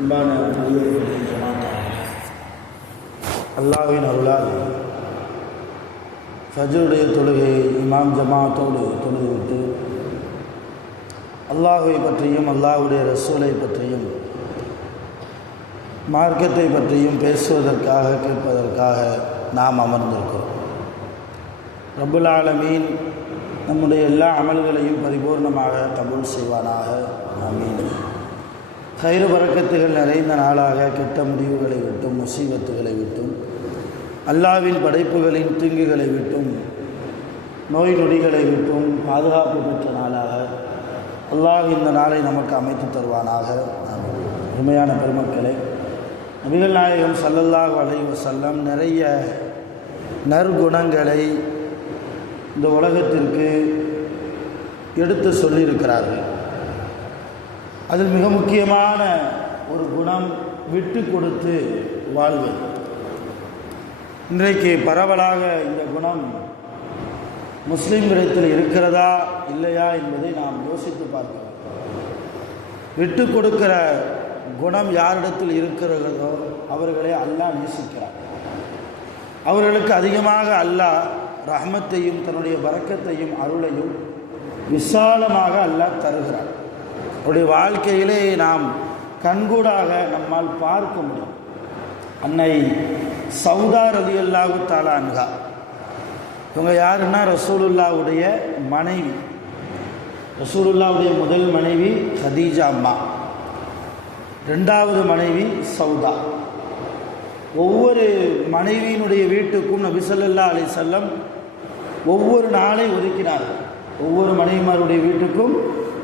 அன்பான அல்லாஹ்வின் அருளால் ஃபஜ்ருடைய தொழுகை இமாம் ஜமாத்தோடு தொழுதுவிட்டு அல்லாஹ்வை பற்றியும் அல்லாஹ்வுடைய ரசூலை பற்றியும் மார்க்கத்தை பற்றியும் பேசுவதற்காக கேட்பதற்காக நாம் அமர்ந்திருக்கிறோம். ரப்புல் ஆலமீன் நம்முடைய எல்லா அமல்களையும் பரிபூர்ணமாக கபூல் செய்வானாக. ஆமீன். கயிறு பரக்கத்துகள் நிறைந்த நாளாக கெட்ட முடிவுகளை விட்டும் முசீபத்துகளை விட்டும் அல்லாஹ்வின் படைப்புகளின் தீங்குகளை விட்டும் நோய் நொடிகளை விட்டும் பாதுகாப்பு பெற்ற நாளாக அல்லாஹ் இந்த நாளை நமக்கு அமைத்து தருவானாக. உண்மையான பெருமக்களே, நபிகள் நாயகம் ஸல்லல்லாஹு அலைஹி வஸல்லம் நிறைய நற்குணங்களை இந்த உலகத்திற்கு எடுத்து சொல்லியிருக்கிறார்கள். அதில் மிக முக்கியமான ஒரு குணம் விட்டு கொடுத்து வாழ்வது. இன்றைக்கு பரவலாக இந்த குணம் முஸ்லிம்களிடத்தில் இருக்கிறதா இல்லையா என்பதை நாம் யோசித்து பார்க்கிறோம். விட்டு கொடுக்கிற குணம் யாரிடத்தில் இருக்கிறதோ அவர்களை அல்லாஹ் நேசிக்கிறார். அவர்களுக்கு அதிகமாக அல்லாஹ் ரஹ்மத்தையும் தன்னுடைய பரக்கத்தையும் அருளையும் விசாலமாக அல்லாஹ் தருகிறார். அவருடைய வாழ்க்கையிலே நாம் கண்கூடாக நம்மால் பார்க்க முடியும். அன்னை சௌதா ரலியல்லாஹு தஆலா அன்ஹா, இவங்க யாருன்னா ரசூலுல்லாவுடைய மனைவி. ரசூலுல்லாவுடைய முதல் மனைவி ஹதீஜா அம்மா, ரெண்டாவது மனைவி சௌதா. ஒவ்வொரு மனைவியினுடைய வீட்டுக்கும் நபி ஸல்லல்லாஹு அலைஹி வஸல்லம் ஒவ்வொரு நாளை ஒதுக்கினார்கள். ஒவ்வொரு மனைவிமாருடைய வீட்டுக்கும்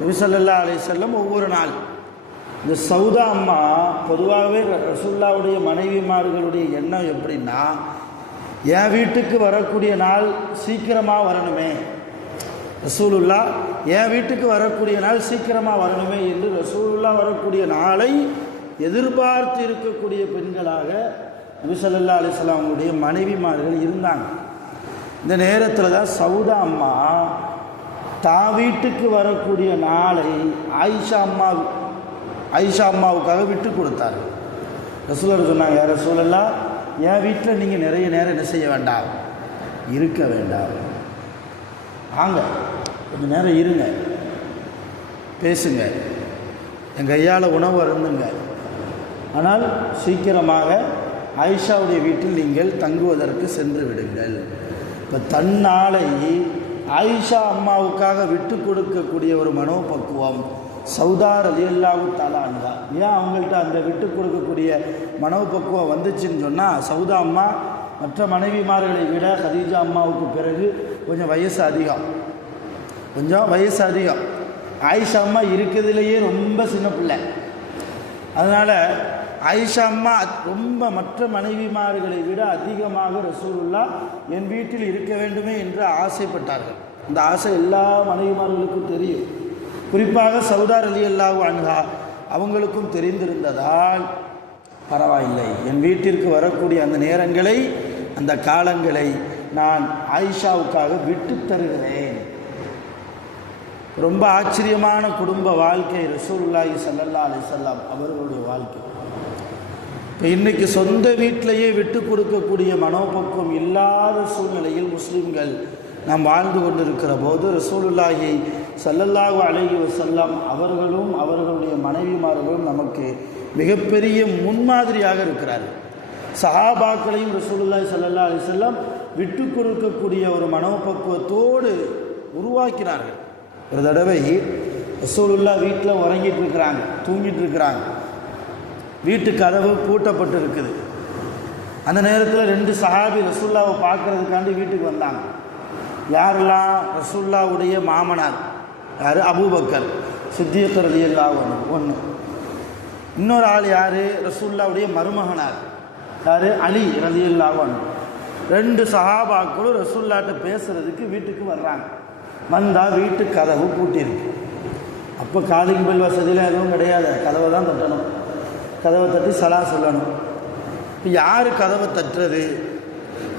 நபி ஸல்லல்லாஹு அலைஹி வஸல்லம் ஒவ்வொரு நாள். இந்த சௌதா அம்மா பொதுவாகவே ரசூலுல்லாவுடைய மனைவிமார்களுடைய எண்ணம் எப்படின்னா, என் வீட்டுக்கு வரக்கூடிய நாள் சீக்கிரமாக வரணுமே, ரசூலுல்லா என் வீட்டுக்கு வரக்கூடிய நாள் சீக்கிரமாக வரணுமே என்று ரசூலுல்லா வரக்கூடிய நாளை எதிர்பார்த்து இருக்கக்கூடிய பெண்களாக நபி ஸல்லல்லாஹு அலைஹி வஸல்லம் அவங்களுடைய மனைவிமார்கள் இருந்தாங்க. இந்த நேரத்தில் தான் சௌதா அம்மா தான் வீட்டுக்கு வரக்கூடிய நாளை ஆயிஷா அம்மாவுக்காக விட்டு கொடுத்தார். ரசூலுல்லாஹ் சொன்னாங்க, யார் ரசூலுல்லாஹ், என் வீட்டில் நீங்கள் நிறைய நேரம் என்ன செய்ய வேண்டாம், இருக்க வேண்டாம், வாங்க கொஞ்சம் நேரம் இருங்க, பேசுங்க, என் கையால் உணவு அருந்துங்க, ஆனால் சீக்கிரமாக ஆயிஷாவுடைய வீட்டில் நீங்கள் தங்குவதற்கு சென்று விடுங்கள். இப்போ தன்னாலை ஆயிஷா அம்மாவுக்காக விட்டு கொடுக்கக்கூடிய ஒரு மனோபக்குவம் சௌதா ரலியல்லாஹு தஆலா அன்ஹா. ஏன் அவங்கள்ட்ட அந்த விட்டு கொடுக்கக்கூடிய மனோபக்குவம் வந்துச்சுன்னு சொன்னால், சௌதா அம்மா மற்ற மனைவிமார்களை விட ஹதீஜா அம்மாவுக்கு பிறகு கொஞ்சம் வயசு அதிகம். ஆயிஷா அம்மா இருக்கிறதுலையே ரொம்ப சின்ன பிள்ளை. அதனால் ஆயிஷா அம்மா ரொம்ப மற்ற மனைவிமார்களை விட அதிகமாக ரசூலுல்லாஹ் என் வீட்டில் இருக்க வேண்டுமே என்று ஆசைப்பட்டார்கள். இந்த ஆசை எல்லா மனைவிமார்களுக்கும் தெரியும். குறிப்பாக சௌதா ரலியல்லாஹு அன்ஹா அவங்களுக்கும் தெரிந்திருந்ததால், பரவாயில்லை, என் வீட்டிற்கு வரக்கூடிய அந்த நேரங்களை அந்த காலங்களை நான் ஆயிஷாவுக்காக விட்டு தருகிறேன். ரொம்ப ஆச்சரியமான குடும்ப வாழ்க்கை ரசூலுல்லாஹி ஸல்லல்லாஹு அலைஹி வஸல்லம் அவர்களுடைய வாழ்க்கை. இப்போ இன்றைக்கி சொந்த வீட்டிலேயே விட்டு கொடுக்கக்கூடிய மனோபக்குவம் இல்லாத சூழ்நிலையில் முஸ்லீம்கள் நாம் வாழ்ந்து கொண்டிருக்கிற போது ரசூலுல்லாஹி ஸல்லல்லாஹு அலைஹி வஸல்லம் அவர்களும் அவர்களுடைய மனைவிமார்களும் நமக்கு மிகப்பெரிய முன்மாதிரியாக இருக்கிறார்கள். சஹாபாக்களையும் ரசூலுல்லாஹி ஸல்லல்லாஹு அலைஹி வஸல்லம் விட்டு கொடுக்கக்கூடிய ஒரு மனோபக்குவத்தோடு உருவாக்கினார்கள். ஒரு தடவை ரசூலுல்லாஹ் வீட்டில் உறங்கிட்டு இருக்கிறாங்க, தூங்கிட்டு இருக்கிறாங்க. வீட்டு கதவு பூட்டப்பட்டு இருக்குது. அந்த நேரத்தில் 2 சஹாபி ரசூலுல்லாவை பார்க்கறதுக்காண்டி வீட்டுக்கு வந்தாங்க. யாரெல்லாம்? ரசூலுல்லாவுடைய மாமனார் யார்? அபூபக்கர் சித்தீக் ரலியல்லாஹு அன்ஹு ஒன்று. இன்னொரு ஆள் யார்? ரசூலுல்லாவுடைய மருமகனார் யார்? அலி ரலியல்லாஹு அன்ஹு. 2 சஹாபாக்களும் ரசூலுல்லாட்ட பேசுகிறதுக்கு வீட்டுக்கு வர்றாங்க. வந்தால் வீட்டு கதவு பூட்டியிருக்கு. அப்போ காலிங் பெல் வசதியெலாம் எதுவும் கிடையாது, கதவை தான் தட்டணும். கதவை தட்டி சலாம் சொல்லணும். இப்போ யார் கதவை தட்டுறது?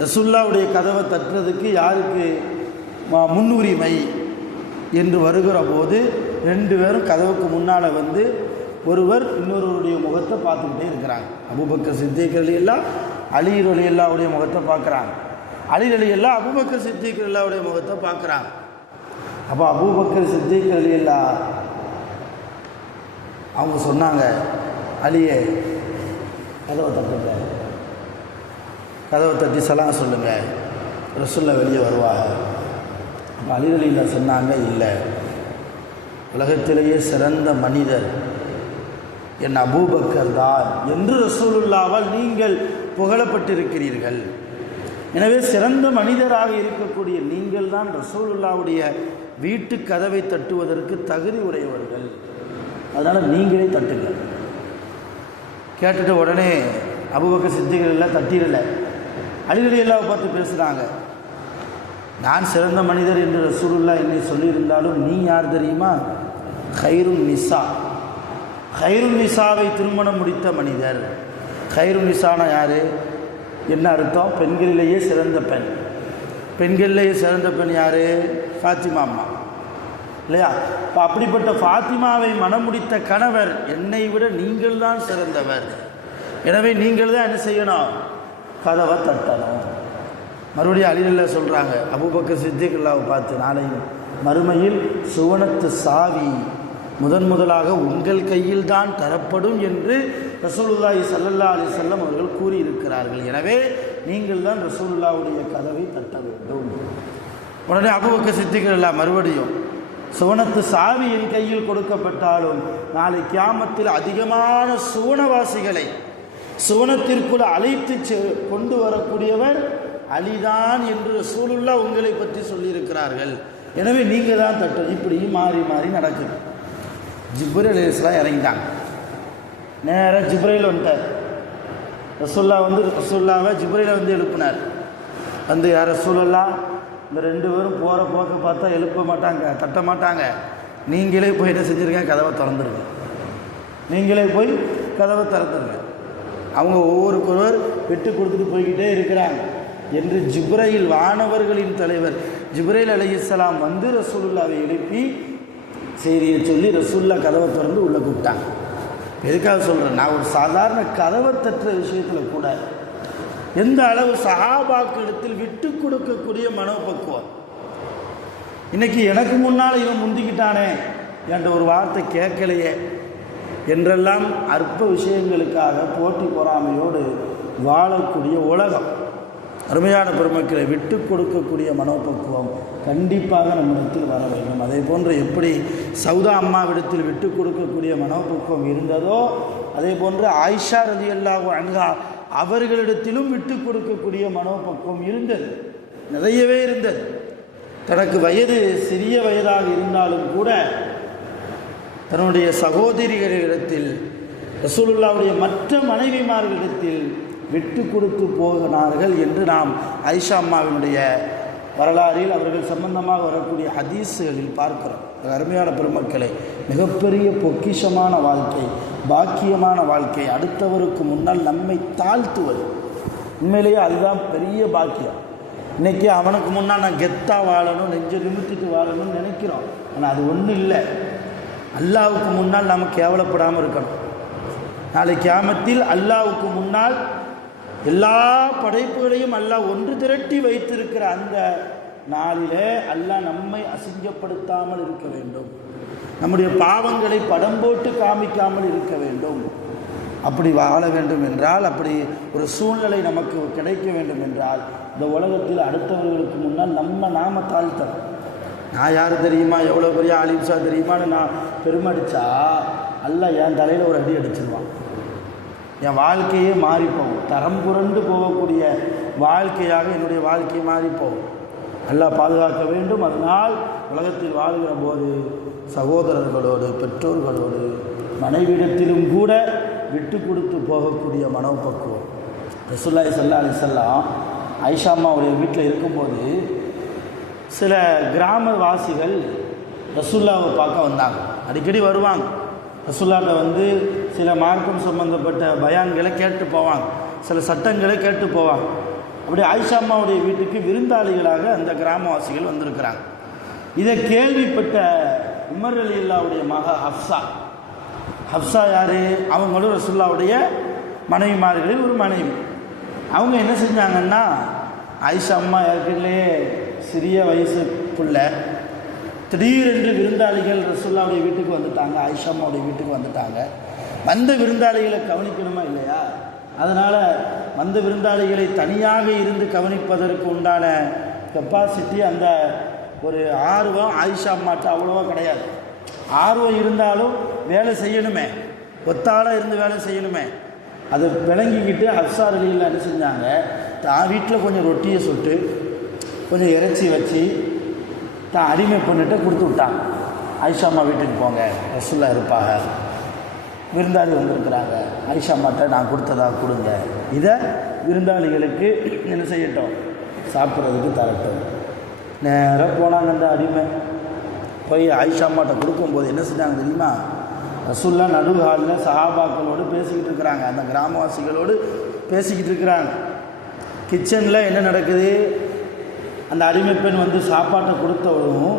ரசூலுல்லாவுடைய கதவை தட்டுறதுக்கு யாருக்கு முன்னுரிமை என்று வருகிற போது 2 பேரும் கதவுக்கு முன்னால் வந்து ஒருவர் இன்னொருவருடைய முகத்தை பார்த்துக்கிட்டே இருக்கிறாங்க. அபூபக்கர் சித்திக் ரலியல்லாஹ் அலி ரலியல்லாஹுடைய முகத்தை பார்க்குறாங்க. அலி ரலியல்லாஹ் அபூபக்கர் சித்திக் ரலியல்லாஹுடைய முகத்தை பார்க்குறாங்க. அப்போ அபூபக்கர் சித்திக் ரலியல்லாஹ் அவங்க சொன்னாங்க, அலியே கதவை தட்டுங்க, கதவை தட்டி சலாம் சொல்லுங்கள், ரசூலுல்லாஹ் வெளியே வருவாங்க. அப்போ அலி ரலியல்லாஹ் சொன்னாங்க, இல்லை, உலகத்திலேயே சிறந்த மனிதர் என் அபூபக்கர் தான் என்று ரசூலுல்லாவால் நீங்கள் புகழப்பட்டிருக்கிறீர்கள். எனவே சிறந்த மனிதராக இருக்கக்கூடிய நீங்கள் தான் ரசூலுல்லாவுடைய வீட்டு கதவை தட்டுவதற்கு தகுதி உடையவர்கள். அதனால் நீங்களே தட்டுங்க. கேட்டுட்டு உடனே அபூபக்கர் சித்திகள் எல்லாம் தட்டிடலை. அலி ரலியல்லாஹு பார்த்து பேசுகிறாங்க, நான் சிறந்த மனிதர் என்று ரசூலுல்லாஹ் என்னை சொல்லியிருந்தாலும் நீ யார் தெரியுமா? கைருன் நிசா, கைருன் நிசாவை திருமணம் முடித்த மனிதர். கைருன் நிசானா யார்? என்ன அர்த்தம்? பெண்களிலேயே சிறந்த பெண். பெண்களிலேயே சிறந்த பெண் யார்? ஃபாத்திமா அம்மா இல்லையா? இப்போ அப்படிப்பட்ட ஃபாத்திமாவை மனம் முடித்த கணவர் என்னை விட நீங்கள் தான் சிறந்தவர். எனவே நீங்கள் தான் என்ன செய்யணும்? கதவை தட்டணும். மறுபடியும் அலி ரலியல்லாஹு சொல்கிறாங்க, அபூபக்கர் சித்திக் ரலியல்லாஹு பார்த்து, நாளை மறுமையில் சுவனத்து சாவி முதலாக உங்கள் கையில் தான் தரப்படும் என்று ரசூலுல்லாஹி ஸல்லல்லாஹு அலைஹி வஸல்லம் அவர்கள் கூறியிருக்கிறார்கள். எனவே நீங்கள் தான் ரசூலுல்லாஹ்வுடைய கதவை தட்ட வேண்டும். உடனே அபூபக்கர் சித்திக் ரலியல்லாஹு மறுபடியும், சுவனத்து சாவி என் கையில் கொடுக்கப்பட்டாலும் நாளை கியாமத்தில் அதிகமான சுவனவாசிகளை சுவனத்திற்குள் அழைத்து கொண்டு வரக்கூடியவர் அலிதான் என்று ரசூலுல்லாஹ் உங்களை பற்றி சொல்லியிருக்கிறார்கள். எனவே நீங்கள் தான் தட்டும். இப்படி மாறி மாறி நடக்குது. ஜிப்ரீல் அலைஹிஸ்ஸலாம் இறங்கிட்டாங்க. நேராக ஜிப்ரீல் வந்துட்டார். ரசூலுல்லாவை ஜிப்ரீலை எழுப்பினார். யார் ரசூலுல்லாஹ், இந்த ரெண்டு பேரும் போகிற போக்க பார்த்தா எழுப்ப மாட்டாங்க, தட்ட மாட்டாங்க. நீங்களே போய் என்ன செஞ்சுருங்க? கதவை திறந்துருங்க. நீங்களே போய் கதவை திறந்துருங்க. அவங்க ஒவ்வொருக்கொருவர் விட்டு கொடுத்துட்டு போய்கிட்டே இருக்கிறாங்க என்று ஜிப்ரீல் வானவர்களின் தலைவர் ஜிப்ரீல் அலைஹிஸ்ஸலாம் ரசூலுல்லாவை எழுப்பி செய்தியை சொல்லி ரசூலுல்லாஹ் கதவை திறந்து உள்ளே கூப்பிட்டாங்க. எதுக்காக சொல்கிறேன்? நான் ஒரு சாதாரண கதவை தட்டுற விஷயத்தில் கூட எந்த அளவு சஹாபாக்களிடத்தில் விட்டு கொடுக்கக்கூடிய மனோபக்குவம். இன்னைக்கு எனக்கு முன்னால் இவன் முந்திக்கிட்டானே என்ற ஒரு வார்த்தை கேட்கலையே என்றெல்லாம் அற்ப விஷயங்களுக்காக போட்டி பொறாமையோடு வாழக்கூடிய உலகம். அருமையான பெருமக்களை விட்டு கொடுக்கக்கூடிய மனோபக்குவம் கண்டிப்பாக நம்மிடத்தில் வர வேண்டும். அதே போன்று எப்படி சௌதா அம்மாவிடத்தில் விட்டு கொடுக்கக்கூடிய மனோபக்குவம் இருந்ததோ அதே போன்று ஆயிஷா ரலியல்லாஹு அன்ஹா அவர்களிடத்திலும் விட்டு கொடுக்கக்கூடிய மனோபக்குவம் இருந்தது, நிறையவே இருந்தது. தனக்கு வயது சிறிய வயதாக இருந்தாலும் கூட தன்னுடைய சகோதரிகளிடத்தில் ரசூலுல்லாஹ்வுடைய மற்ற மனைவிமார்களிடத்தில் விட்டு கொடுத்து போகிறார்கள் என்று நாம் ஆயிஷா அம்மாவினுடைய வரலாறில் அவர்கள் சம்பந்தமாக வரக்கூடிய ஹதீஸுகளில் பார்க்கிறோம். அருமையான பெருமக்களை, மிகப்பெரிய பொக்கிஷமான வாழ்க்கை, பாக்கியமான வாழ்க்கை, அடுத்தவருக்கு முன்னால் நம்மை தாழ்த்துவது, உண்மையிலேயே அதுதான் பெரிய பாக்கியம். இன்றைக்கி அவனுக்கு முன்னால் நான் கெத்தாக வாழணும், நெஞ்சை நிமித்திட்டு வாழணும்னு நினைக்கிறோம். ஆனால் அது ஒன்றும் இல்லை. அல்லாஹ்வுக்கு முன்னால் நாம் கேவலப்படாமல் இருக்கணும். நாளை கியாமத்தில் அல்லாஹ்வுக்கு முன்னால் எல்லா படைப்புகளையும் அல்லாஹ் ஒன்று திரட்டி வைத்திருக்கிற அந்த நாளிலே அல்லாஹ் நம்மை அசிங்கப்படுத்தாமல் இருக்க வேண்டும், நம்முடைய பாவங்களை படம் போட்டு காமிக்காமல் இருக்க வேண்டும். அப்படி வாழ வேண்டும் என்றால், அப்படி ஒரு சூழ்நிலை நமக்கு கிடைக்க வேண்டும் என்றால், இந்த உலகத்தில் அடுத்தவர்களுக்கு முன்னால் நாம தாழ்த்தணும். நான் யார் தெரியுமா, எவ்வளோ பெரிய ஆலிம்சா தெரியுமான்னு நான் பெருமடித்தா அல்லாஹ் என் தலையில் ஒரு அடி அடிச்சிருவான். என் வாழ்க்கையே மாறிப்போகும். தரம் புரண்டு போகக்கூடிய வாழ்க்கையாக என்னுடைய வாழ்க்கை மாறிப்போகும். அல்லாஹ் பாதுகாக்க வேண்டும். அதனால் உலகத்தில் வாழ்கிற போது சகோதரர்களோடு, பெற்றோர்களோடு, மனைவியிடத்திலும் கூட விட்டு கொடுத்து போகக்கூடிய மனோபக்குவம். ரசூலுல்லாஹி ஸல்லல்லாஹு அலைஹி வஸல்லம் ஆயிஷா அம்மாவுடைய வீட்டில் இருக்கும்போது சில கிராமவாசிகள் ரசூலுல்லாவை பார்க்க வந்தாங்க. அடிக்கடி வருவாங்க. ரசூலுல்லாஹ்ட்ட சில மார்க்கம் சம்பந்தப்பட்ட பயான்களை கேட்டு போவாங்க, சில சட்டங்களை கேட்டு போவாங்க. அப்படி ஆயிஷா அம்மாவுடைய வீட்டுக்கு விருந்தாளிகளாக அந்த கிராமவாசிகள் வந்திருக்கிறாங்க. இதை கேள்விப்பட்ட உமர் ரலியல்லாஹுடைய மக ஹஃப்ஸா ஹப்ஸா யார்? அவங்களும் ரசூலுல்லாவுடைய மனைவிமார்களில் ஒரு மனைவி. அவங்க என்ன செஞ்சாங்கன்னா, ஆயிஷா அம்மா ஏற்கனவே சிறிய வயசு பிள்ளை, திடீரென்று விருந்தாளிகள் ரசூலுல்லாவுடைய வீட்டுக்கு வந்துட்டாங்க, ஆயிஷா அம்மாவுடைய வீட்டுக்கு வந்துட்டாங்க. வந்த விருந்தாளிகளை கவனிக்கணுமா இல்லையா? அதனால் வந்த விருந்தாளிகளை தனியாக இருந்து கவனிப்பதற்கு உண்டான கெப்பாசிட்டி, அந்த ஒரு ஆர்வம் ஆயிஷா அம்மாட்ட அவ்வளோவா கிடையாது. ஆர்வம் இருந்தாலும் வேலை செய்யணுமே, ஒத்தாளாக இருந்து வேலை செய்யணுமே. அதை விளங்கிக்கிட்டு ஹப்ஸா ரலியல்லாஹு என்ன செஞ்சாங்க, தான் வீட்டில் கொஞ்சம் ரொட்டியை சுட்டு கொஞ்சம் இறைச்சி வச்சு தான் அடிமை பண்ணிட்டு கொடுத்து விட்டாங்க. ஆயிஷா அம்மா வீட்டுக்கு போங்க, ரசூலுல்லாஹ் இருப்பாங்க, விருந்தாளி வந்திருக்கிறாங்க, ஆயிஷா அம்மாட்ட நான் கொடுத்ததா கொடுங்க, இதை விருந்தாளிகளுக்கு என்ன செய்யட்டும், சாப்பிட்றதுக்கு தரட்டும். நேராக போனாங்க. அந்த அடிமை போய் ஆயிஷா அம்மாட்ட கொடுக்கும்போது என்ன செஞ்சாங்க தெரியுமா? ரசூலுல்லாஹ் நடுகாலில் சஹாபாக்களோடு பேசிக்கிட்டு இருக்கிறாங்க, அந்த கிராமவாசிகளோடு பேசிக்கிட்டு இருக்கிறாங்க. கிச்சனில் என்ன நடக்குது? அந்த அடிமை பெண் வந்து சாப்பாட்டை கொடுத்தவரும்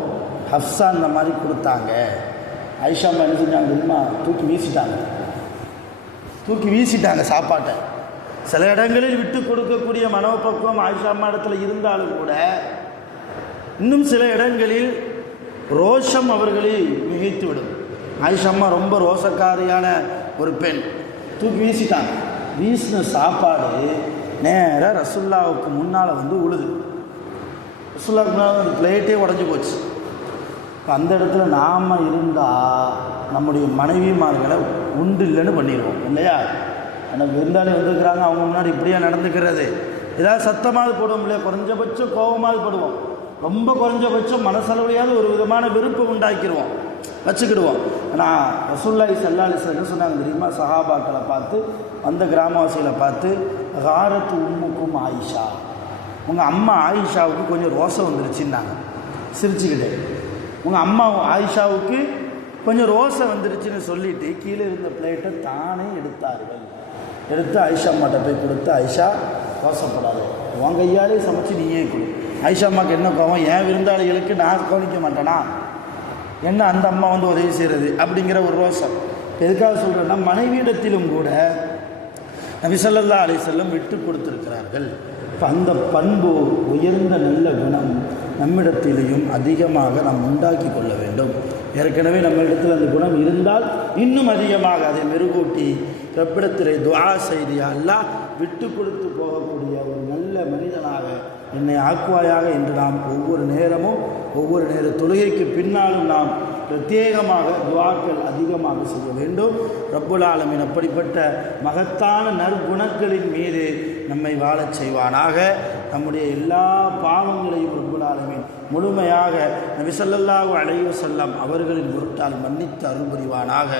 ஹப்ஸா அந்த மாதிரி கொடுத்தாங்க. ஆயிஷா அம்மா என்ன செஞ்சாங்க தெரியுமா? தூக்கி வீசிட்டாங்க சாப்பாட்டை. சில இடங்களில் விட்டு கொடுக்கக்கூடிய மனோபக்குவம் ஆயிஷா அம்மா இடத்துல இருந்தாலும் கூட, இன்னும் சில இடங்களில் ரோஷம் அவர்களை மிகைத்து விடும். ஆயிஷா அம்மா ரொம்ப ரோஷக்காரியான ஒரு பெண். தூக்கி வீசிட்டாங்க. வீசின சாப்பாடு நேராக ரசூலுல்லாவுக்கு முன்னால் வந்து உழுது. ரசூலுல்லாவுக்கு முன்னால் அந்த பிளேட்டே உடஞ்சி போச்சு. இப்போ அந்த இடத்துல நாம் இருந்தால் நம்முடைய மனைவிமார்களை உண்டு இல்லைன்னு பண்ணிடுவோம் இல்லையா? ஆனால் விருந்தாளி வந்திருக்கிறாங்க, அவங்க முன்னாடி இப்படியா நடந்துக்கிறது? ஏதாவது சத்தமாவது போடுவோம் இல்லையா? குறைஞ்சபட்சம் கோபமாவது படுவோம். ரொம்ப குறைஞ்சபட்சம் மனசளவையாவது ஒரு விதமான வெறுப்பை உண்டாக்கிடுவோம், வச்சுக்கிடுவோம். ஆனால் ரசூலுல்லாஹி ஸல்லல்லாஹு அலைஹி வஸல்லம் சொன்னாங்க தெரியுமா? சஹாபாக்களை பார்த்து, அந்த கிராமவாசிகளை பார்த்து, காரத்து உம்முக்கும் ஆயிஷா, உங்கள் அம்மா ஆயிஷாவுக்கு கொஞ்சம் ரோசம் வந்துருச்சுன்னாங்க சிரிச்சுக்கிட்டே. உங்கள் அம்மா ஆயிஷாவுக்கு கொஞ்சம் ரோசை வந்துருச்சுன்னு சொல்லிவிட்டு கீழே இருந்த பிளேட்டை தானே எடுத்தார்கள். எடுத்து ஆயிஷா அம்மாட்ட போய் கொடுத்து, ஆயிஷா ரோசப்படாது, உன் கையாலே சமைச்சு நீயே கொடு. ஆயிஷா அம்மாவுக்கு என்ன கோவம்? என் விருந்தாளிகளுக்கு நான் கவனிக்க மாட்டேனா, என்ன அந்த அம்மா வந்து உதவி செய்கிறது அப்படிங்கிற ஒரு ரோசம். எதுக்காக சொல்கிறேன்னா, மனைவியிடத்திலும் கூட நபி ஸல்லல்லாஹு அலைஹி வஸல்லம் விட்டு கொடுத்துருக்கிறார்கள். இப்போ அந்த பண்பு, உயர்ந்த நல்ல குணம் நம்மிடத்திலையும் அதிகமாக நாம் உண்டாக்கி கொள்ள வேண்டும். ஏற்கனவே நம்ம இடத்துல அந்த குணம் இருந்தால் இன்னும் அதிகமாக அதை மெருகூட்டி ரப்பிடத்திலே துஆ செய்து, அல்லாஹ் விட்டு கொடுத்து போகக்கூடிய ஒரு நல்ல மனிதனாக என்னை ஆக்குவாயாக என்று நாம் ஒவ்வொரு நேரமும், ஒவ்வொரு நேர தொழுகைக்கு பின்னாலும் நாம் பிரத்யேகமாக துஆக்கள் அதிகமாக செய்ய வேண்டும். ரப்புல் ஆலமீன் அப்படிப்பட்ட மகத்தான நற்குணங்களின் மீது நம்மை வாழச் செய்வானாக. நம்முடைய எல்லா பாவங்களையும் ரப்புல் ஆலமீன் முழுமையாக நபி ஸல்லல்லாஹு அலைஹி வஸல்லம் அவர்களின் பொருட்டால் மன்னித்து அருள் புரிவானாக.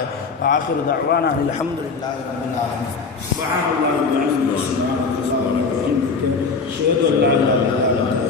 ஆகிரு தஅவானா அல்ஹம்துலில்லாஹி ரப்பில் ஆலமீன். சுப்ஹானல்லாஹி வ பிஹம்திஹி, சுப்ஹானல்லாஹி வ பிஹம்திஹி, அஷ்ஹது அல்லா இலாஹா இல்லல்லாஹ்.